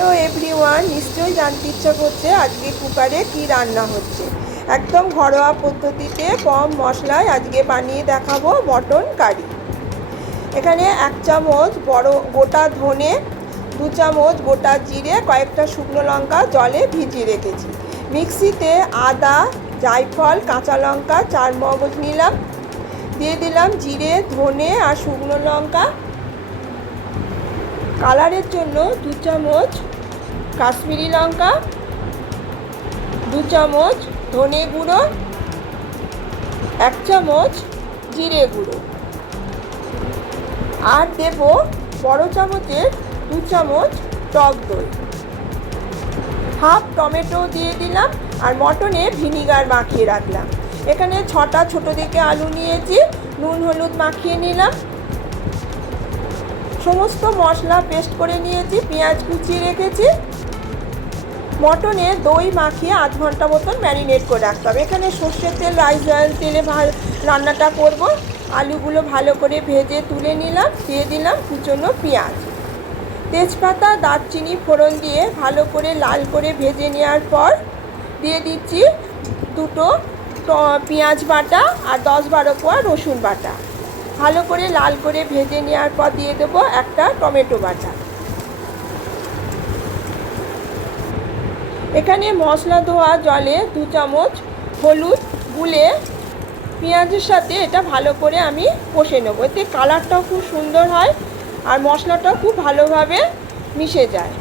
তো এভরিওয়ান, নিশ্চয়ই জানতে ইচ্ছা করছে আজকে কুকারে কি রান্না হচ্ছে। একদম ঘরোয়া পদ্ধতিতে কম মশলায় আজকে বানিয়ে দেখাবো মটন কারি। এখানে 1 চামচ বড় গোটা ধনে, 2 চামচ গোটা জিরে, কয়েকটা শুকনো লঙ্কা জলে ভিজিয়ে রেখেছি। মিক্সিতে আদা, জায়ফল, কাঁচা লঙ্কা, 4 মগজ নিলাম, দিয়ে দিলাম জিরে, ধনে আর শুকনো লঙ্কা। কালারের জন্য 2 চামচ কাশ্মীরি লঙ্কা, 2 চামচ ধনে গুঁড়ো, 1 চামচ জিরে গুঁড়ো, আর দেব বড় চামচের 2 চামচ টক দই। হাফ টমেটো দিয়ে দিলাম আর মটনে ভিনিগার মাখিয়ে রাখলাম। এখানে 6টা ছোটো দিকে আলু নিয়েছি, নুন হলুদ মাখিয়ে নিলাম। সমস্ত মশলা পেস্ট করে নিয়েছি, পেঁয়াজ কুচিয়ে রেখেছি। মটনে দই মাখিয়ে আধ ঘন্টা মতন ম্যারিনেট করে রাখতে হবে। এখানে সর্ষের তেল, রাইস অয়েল তেলে রান্নাটা করব। আলুগুলো ভালো করে ভেজে তুলে নিলাম, দিয়ে দিলাম কুচনো পেঁয়াজ, তেজপাতা, দারচিনি ফোড়ন দিয়ে ভালো করে লাল করে ভেজে নেওয়ার পর দিয়ে দিচ্ছি 2টো পেঁয়াজ বাটা আর 10-12 কোয়া রসুন বাটা। ভালো করে লাল করে ভেজে নেওয়ার পর দিয়ে দেবো 1টা টমেটো বাটা। এখানে মশলা ধোয়া জলে 2 চামচ হলুদ গুলে পেঁয়াজের সাথে এটা ভালো করে আমি কষে নেব। এতে কালারটাও খুব সুন্দর হয় আর মশলাটাও খুব ভালোভাবে মিশে যায়।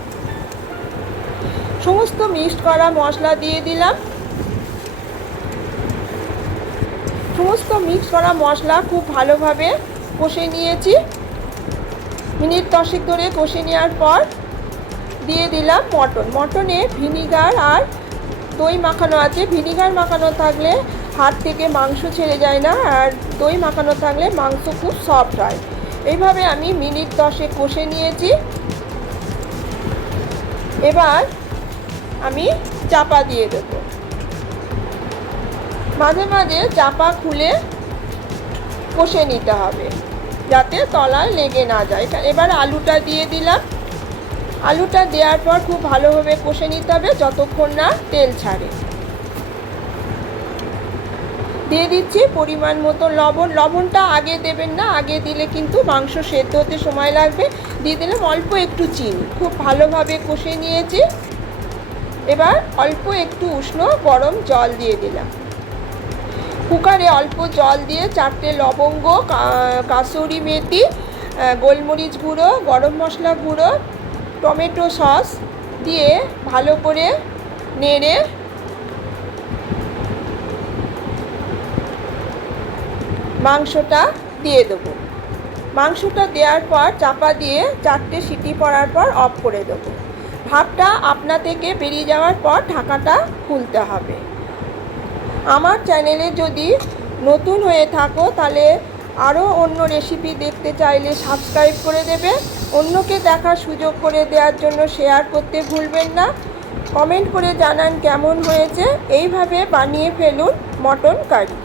সমস্ত মিক্সড করা মশলা দিয়ে দিলাম। সমস্ত মিক্স করা মশলা খুব ভালোভাবে কষে নিয়েছি। মিনিট 10 ধরে কষে নেওয়ার পর দিয়ে দিলাম মটনে ভিনিগার আর দই মাখানো আছে। ভিনিগার মাখানো থাকলে হাত থেকে মাংস ছেড়ে যায় না, আর দই মাখানো থাকলে মাংস খুব সফট হয়। এইভাবে আমি মিনিট 10 কষে নিয়েছি। এবার আমি চাপা দিয়ে দেবো। মাঝে মাঝে চাপা খুলে কষে নিতে হবে যাতে তলায় লেগে না যায়। এবার আলুটা দিয়ে দিলাম। আলুটা দেওয়ার পর খুব ভালোভাবে কষে নিতে হবে যতক্ষণ না তেল ছাড়ে। দিয়ে দিচ্ছি পরিমাণ মতো লবণ। লবণটা আগে দেবেন না, আগে দিলে কিন্তু মাংস সেদ্ধ হতে সময় লাগবে। দিয়ে দিলাম অল্প একটু চিনি। খুব ভালোভাবে কষে নিয়েছি। এবার অল্প একটু উষ্ণ গরম জল দিয়ে দিলাম। কুকারে অল্প জল দিয়ে 4টে লবঙ্গ, কাসুরি মেথি, গোলমরিচ গুঁড়ো, গরম মশলা গুঁড়ো, টমেটো সস দিয়ে ভালো করে নেড়ে মাংসটা দিয়ে দেবো। মাংসটা দেওয়ার পর চাপা দিয়ে 4টে সিটি পড়ার পর অফ করে দেবো। ভাপটা আপনা থেকে বেরিয়ে যাওয়ার পর ঢাকাটা খুলতে হবে। আমার চ্যানেলে যদি নতুন হয়ে থাকো তাহলে আরও অন্য রেসিপি দেখতে চাইলে সাবস্ক্রাইব করে দেবে। অন্যকে দেখার সুযোগ করে দেওয়ার জন্য শেয়ার করতে ভুলবেন না। কমেন্ট করে জানান কেমন হয়েছে। এইভাবে বানিয়ে ফেলুন মটন কারি।